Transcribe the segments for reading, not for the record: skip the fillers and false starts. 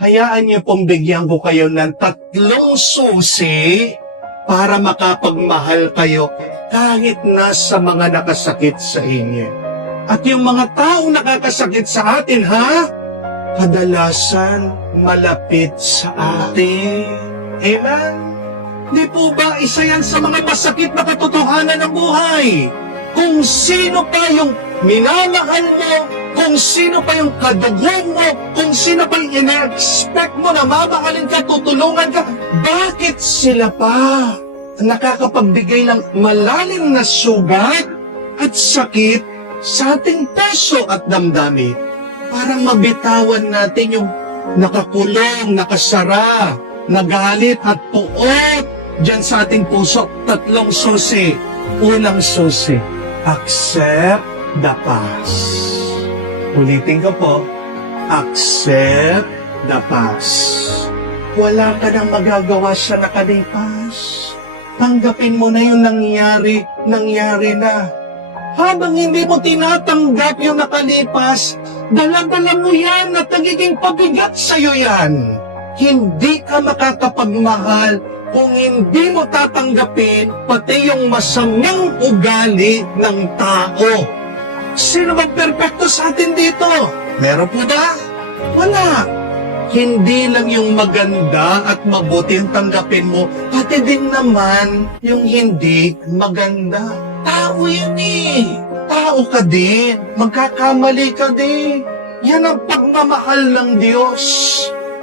hayaan niyo pong bigyan ko kayo ng 3 susi para makapagmahal kayo kahit nasa mga nakasakit sa inyo. At yung mga taong nakakasakit sa atin, kadalasan malapit sa atin. Amen? Di po ba isa yan sa mga masakit na katotohanan ng buhay? Kung sino pa yung minamahal mo, kung sino pa yung kadugo mo, kung sino pa yung ina-expect mo na mamahalin ka, tutulungan ka, bakit sila pa nakakapagbigay ng malalim na sugat at sakit sa ating puso at damdamin? Parang mabitawan natin yung nakakulong, nakasara, nagalit at puot dyan sa ating puso. 3 susi. Unang susi, accept the past. Ulitin ko po, accept the past. Wala ka nang magagawa sa nakalipas. Tanggapin mo na yung nangyari na. Habang hindi mo tinatanggap yung nakalipas, dala-dala mo yan at nagiging pabigat sa'yo yan. Hindi ka makakapagmahal kung hindi mo tatanggapin pati yung masamang ugali ng tao. Sino bang perpekto sa atin dito? Meron po ba? Wala. Hindi lang yung maganda at mabuti ang tanggapin mo, pati din naman yung hindi maganda. Tao yan eh. Tao ka din. Magkakamali ka din. Yan ang pagmamahal ng Diyos.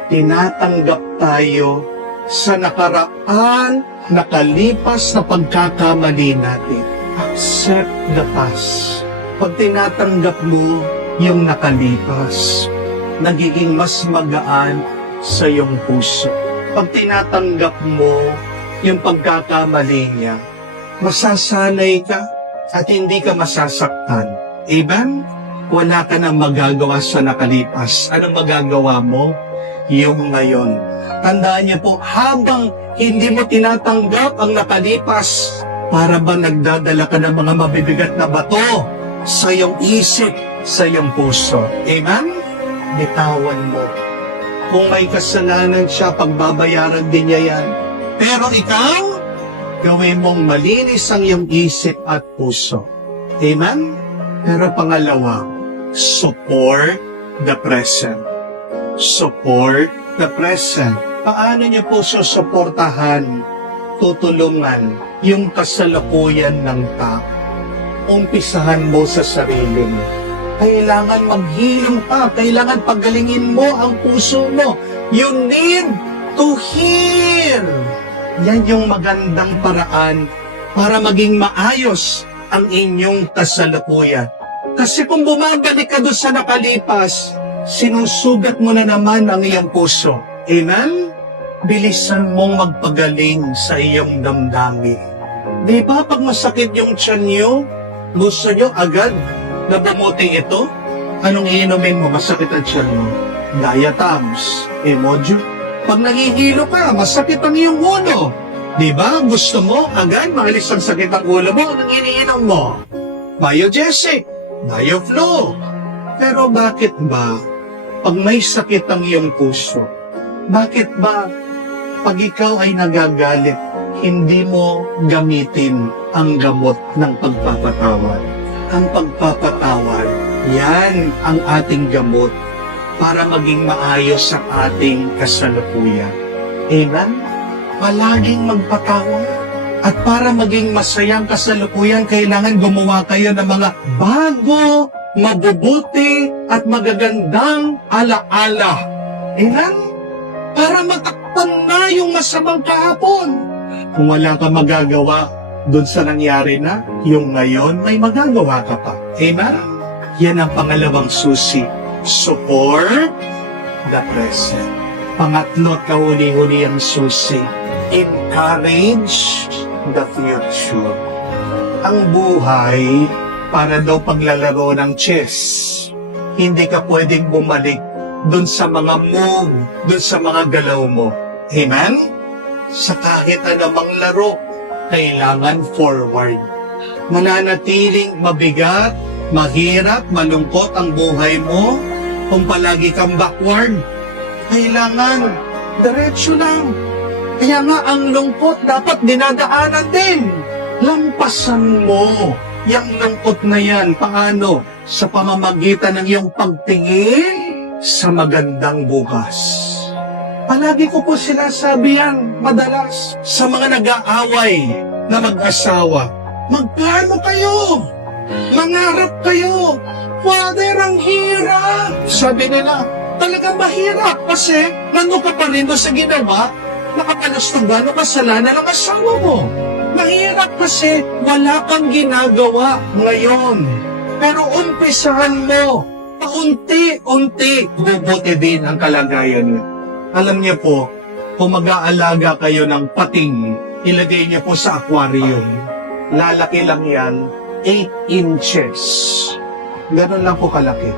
Tinatanggap tayo sa nakaraan, nakalipas na pagkakamali natin. Accept the past. Pag tinatanggap mo yung nakalipas, nagiging mas magaan sa iyong puso. Pag tinatanggap mo yung pagkakamali niya, masasanay ka at hindi ka masasaktan. Amen? Wala ka nang magagawa sa nakalipas. Anong magagawa mo? Yung ngayon. Tandaan niyo po, habang hindi mo tinatanggap ang nakalipas, para ba nagdadala ka ng mga mabibigat na bato sa iyong isip, sa iyong puso. Amen? Bitawan mo. Kung may kasalanan siya, pagbabayaran din niya yan. Pero ikaw, gawin mong malinis ang iyong isip at puso. Amen? Pero pangalawa, support the present. Support the present. Paano niyo po susuportahan, tutulungan yung kasalukuyan ng tao? Umpisahan mo sa sarili mo. Kailangan maghilom ka. Kailangan pagalingin mo ang puso mo. You need to heal. Yan yung magandang paraan para maging maayos ang inyong kasalukuyan. Kasi kung bumabalik ka doon sa nakalipas, sinusugat mo na naman ang iyong puso. Amen? Bilisan mong magpagaling sa iyong damdamin. Di ba pag masakit yung tiyan nyo, gusto nyo agad na bumuti ito? Anong iinumin mo? Masakit ang tiyan mo? Diatoms, Emoju. Pag nangihilo ka, masakit ang iyong ulo. Di ba? Gusto mo agad maalis ang sakit ang ulo mo? Anong iniinom mo? Biogesic, Bioflow. Pero bakit ba pag may sakit ang iyong puso, bakit ba pag ikaw ay nagagalit, hindi mo gamitin ang gamot ng pagpapatawad? Ang pagpapatawad, yan ang ating gamot para maging maayos ang ating kasalukuyan. Amen? Palaging magpatawad. At para maging masayang kasalukuyan, kailangan gumawa kayo ng mga bago, mabubuti, at magagandang alaala. Amen? Para matakpan na yung masamang kahapon. Kung wala ka magagawa doon sa nangyari na, yung ngayon may magagawa ka pa. Amen? Yan ang pangalawang susi. Support the present. Pangatlo at kahuli-huli ang susi. Encourage the future. Ang buhay, para daw paglalaro ng chess. Hindi ka pwedeng bumalik doon sa mga move, doon sa mga galaw mo. Amen? Sa kahit anumang laro, kailangan forward. Mananatiling mabigat, mahirap, malungkot ang buhay mo kung palagi kang backward. Kailangan diretso lang. Kaya nga ang lungkot dapat dinadaanan din. Lampasan mo yung lungkot na yan. Paano? Sa pamamagitan ng iyong pagtingin sa magandang bukas. Palagi ko po sinasabi yan madalas sa mga nag-aaway na mag-asawa. Magplano kayo! Mangarap kayo! Father, ang hirap! Sabi nila, talagang mahirap kasi nandun ka pa rin doon sa ginawa, nakatalas ng gano'ng kasalanan ng asawa mo. Mahirap kasi wala kang ginagawa ngayon. Pero umpisahan mo, paunti-unti, bubuti din ang kalagayan niyo. Alam niyo po, kung mag-aalaga kayo ng pating, ilagay niyo po sa aquarium. Lalaki lang yan, 8 inches. Ganun lang po kalaki.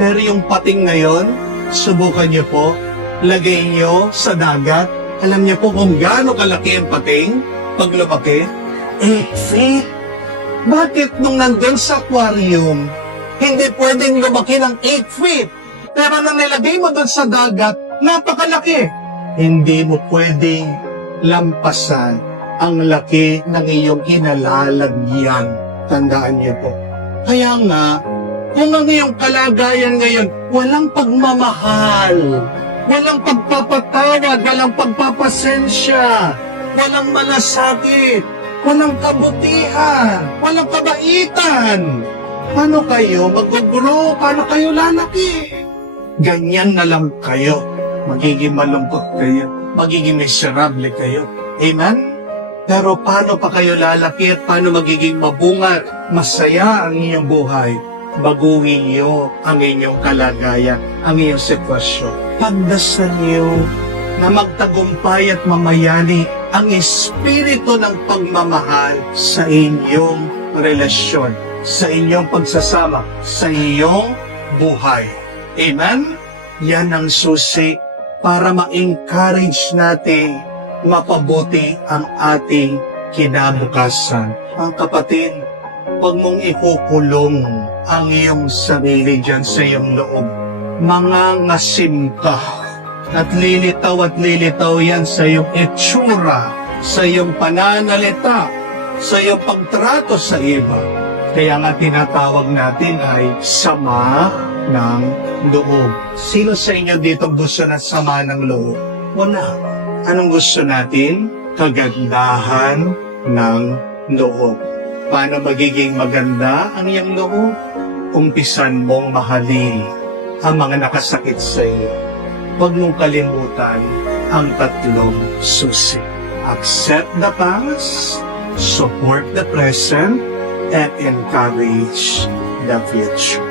Pero yung pating ngayon, subukan niyo po, lagay niyo sa dagat. Alam niyo po kung gaano kalaki ang pating pag lumaki? 8 feet. Bakit nung nandun sa aquarium, hindi pwedeng lumaki ng 8 feet? Pero nang nilagay mo doon sa dagat, napakalaki. Hindi mo pwedeng lampasan ang laki ng iyong kinalalagyan. Tandaan niyo po. Kaya nga, kung ang iyong kalagayan ngayon, walang pagmamahal, walang pagpapatawad, walang pagpapasensya, walang malasakit, walang kabutihan, walang kabaitan. Paano kayo mag-grow? Paano kayo lalaki? Ganyan na lang kayo. Magiging malungkot kayo. Magiging miserable kayo. Amen? Pero paano pa kayo lalaki at paano magiging mabungat, masaya ang inyong buhay? Baguhin niyo ang inyong kalagayan, ang inyong sitwasyon. Pagdasal niyo na magtagumpay at mamayani ang espiritu ng pagmamahal sa inyong relasyon, sa inyong pagsasama, sa iyong buhay. Amen? Yan ang susi para ma-encourage natin mapabuti ang ating kinabukasan. Ang kapatid, huwag mong ikukulong ang iyong sarili dyan sa iyong loob. Mga ngasim ka at lilitaw yan sa iyong itsura, sa iyong pananalita, sa iyong pagtrato sa iba. Kaya nga tinatawag natin ay sama ng loob. Sino sa inyo dito gusto ng sama ng loob? Wala. Anong gusto natin? Kagandahan ng loob. Paano magiging maganda ang iyong loob? Umpisan mong mahalin ang mga nakasakit sa iyo. Huwag mong kalimutan ang tatlong susi. Accept the past, support the present, and encourage the future.